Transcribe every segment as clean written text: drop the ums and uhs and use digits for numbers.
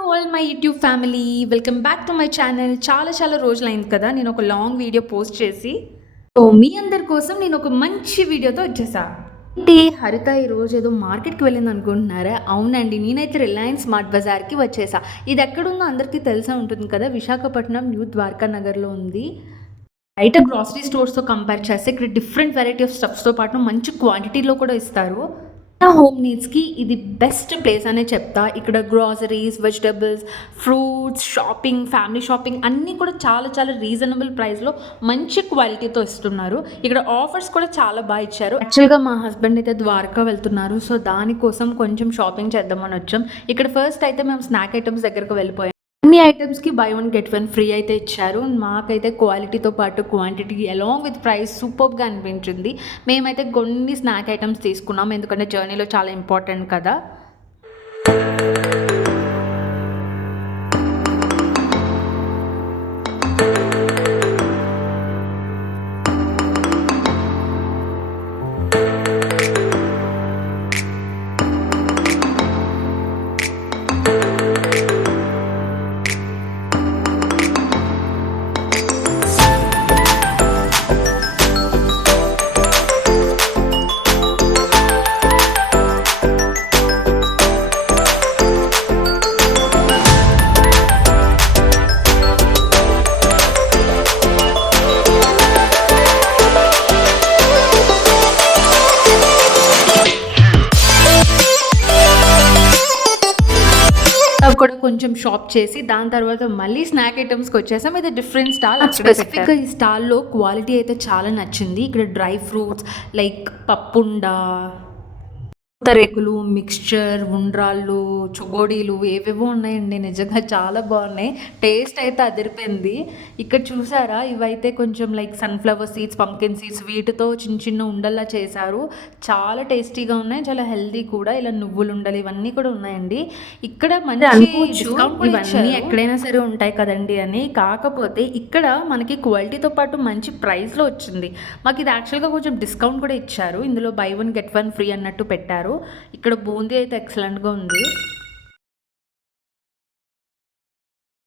All my YouTube family, welcome back to my channel. చాలా రోజులైంది కదా నేను ఒక లాంగ్ వీడియో పోస్ట్ చేసి. సో మీ అందరి కోసం నేను ఒక మంచి వీడియోతో వచ్చేసా. అంటే హరిత ఈరోజు ఏదో మార్కెట్కి వెళ్ళింది అనుకుంటున్నారా? అవునండి, నేనైతే రిలయన్స్ స్మార్ట్ బజార్కి వచ్చేసా. ఇది ఎక్కడుందో అందరికీ తెలిసే ఉంటుంది కదా, విశాఖపట్నం న్యూ ద్వారకా నగర్లో ఉంది. బయట గ్రాసరీ స్టోర్స్తో కంపేర్ చేస్తే ఇక్కడ డిఫరెంట్ వెరైటీ ఆఫ్ స్టఫ్స్తో పాటు మంచి క్వాంటిటీలో కూడా ఇస్తారు. నా హోమ్ నీడ్స్కి ఇది బెస్ట్ ప్లేస్ అనే చెప్తా. ఇక్కడ groceries, vegetables, fruits, shopping, family shopping అన్నీ కూడా చాలా రీజనబుల్ ప్రైస్లో మంచి క్వాలిటీతో ఇస్తున్నారు. ఇక్కడ ఆఫర్స్ కూడా చాలా బాగా ఇచ్చారు. యాక్చువల్గా మా హస్బెండ్ అయితే ద్వారకా వెళ్తున్నారు, సో దానికోసం కొంచెం షాపింగ్ చేద్దామని వచ్చాం. ఇక్కడ ఫస్ట్ అయితే మేము స్నాక్ ఐటమ్స్ దగ్గరకు వెళ్ళిపోయాం. అన్ని ఐటమ్స్కి buy one get one free అయితే ఇచ్చారు. మాకైతే క్వాలిటీతో పాటు క్వాంటిటీ అలాంగ్ విత్ ప్రైస్ సూపర్గా అనిపించింది. మేమైతే కొన్ని స్నాక్ ఐటమ్స్ తీసుకున్నాం, ఎందుకంటే జర్నీలో చాలా ఇంపార్టెంట్ కదా. కూడా కొంచెం షాప్ చేసి దాని తర్వాత మళ్ళీ స్నాక్ ఐటమ్స్కి వచ్చేసాం. ఇది డిఫరెంట్ స్టాల్. స్పెసిఫిక్గా ఈ స్టాల్లో క్వాలిటీ అయితే చాలా నచ్చింది. ఇక్కడ డ్రై ఫ్రూట్స్ లైక్ పప్పుండా, రేకులు, మిక్స్చర్, ఉండ్రాళ్ళు, చుగోడీలు ఏవేవో ఉన్నాయండి. నిజంగా చాలా బాగున్నాయి. టేస్ట్ అయితే అదిరిపోయింది. ఇక్కడ చూసారా, ఇవైతే కొంచెం like sunflower seeds, pumpkin seeds వీటితో చిన్న ఉండల్లా చేశారు. చాలా టేస్టీగా ఉన్నాయి, చాలా హెల్దీ కూడా. ఇలా నువ్వులు ఉండలు ఇవన్నీ కూడా ఉన్నాయండి. ఇక్కడ మంచి డిస్కౌంట్ ఇవన్నీ ఎక్కడైనా సరే ఉంటాయి కదండి అని. కాకపోతే ఇక్కడ మనకి క్వాలిటీతో పాటు మంచి ప్రైస్లో వచ్చింది. మాకు ఇది యాక్చువల్గా కొంచెం డిస్కౌంట్ కూడా ఇచ్చారు. ఇందులో by one get one free అన్నట్టు పెట్టారు. ఇక్కడ బూందీ అయితే ఎక్సలెంట్గా ఉంది.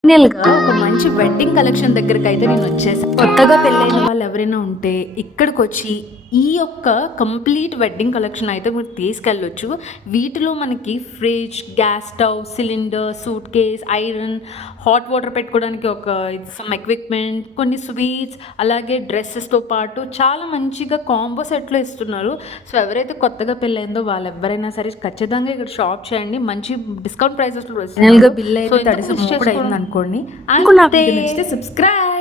ఫైనల్గా ఒక మంచి వెడ్డింగ్ కలెక్షన్ దగ్గరికి అయితే నేను వచ్చేసాను. కొత్తగా పెళ్ళైన వాళ్ళు ఎవరైనా ఉంటే ఇక్కడికి వచ్చి ఈ యొక్క కంప్లీట్ వెడ్డింగ్ కలెక్షన్ అయితే మీరు తీసుకెళ్ళొచ్చు. వీటిలో మనకి fridge, gas stove, cylinder, suit case, iron, hot water పెట్టుకోవడానికి ఒక సమ్ ఎక్విప్మెంట్, కొన్ని స్వీట్స్, అలాగే డ్రెస్సెస్తో పాటు చాలా మంచిగా కాంబో సెట్లో ఇస్తున్నారు. సో ఎవరైతే కొత్తగా పెళ్ళైందో వాళ్ళు ఎవరైనా సరే ఖచ్చితంగా ఇక్కడ షాప్ చేయండి. మంచి డిస్కౌంట్ ప్రైసెస్లో ఫైనల్గా బిల్ అయితే తడిసి అయింది అనుకోండి. సబ్స్క్రైబ్.